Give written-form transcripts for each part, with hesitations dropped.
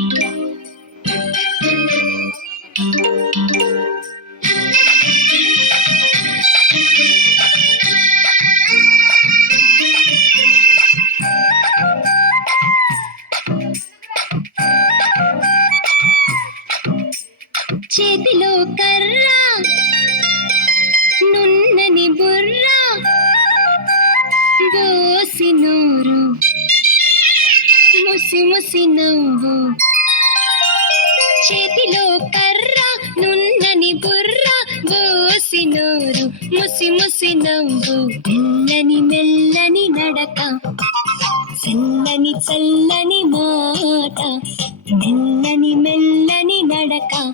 చేతిలో కర్ర నున్నని బుర్ర బోసి నూరు ముసి ముసి నవ్వు. చేతిలో కర్ర నున్నని బుర్ర బోసి నూరు ముసి ముసి నవ్వు. మెల్లని మెల్లని నడక చల్లని చల్లని మాట. మెల్లని మెల్లని నడక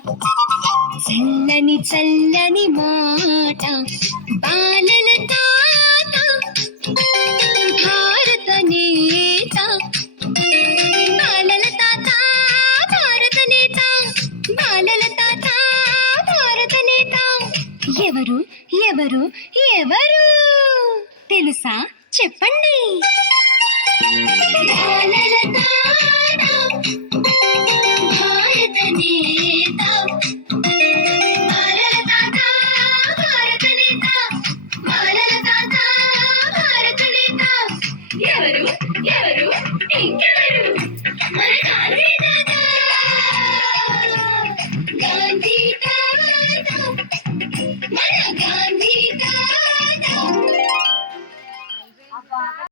చల్లని చల్లని మాట. బాలల తాత భారత నేత. బాలల తాత భారత నేత. బాలల తాత భారత నేత. ఎవరు ఎవరు ఎవరు తెలుసా? చెప్పండి. బాలల తాత భారత నేత.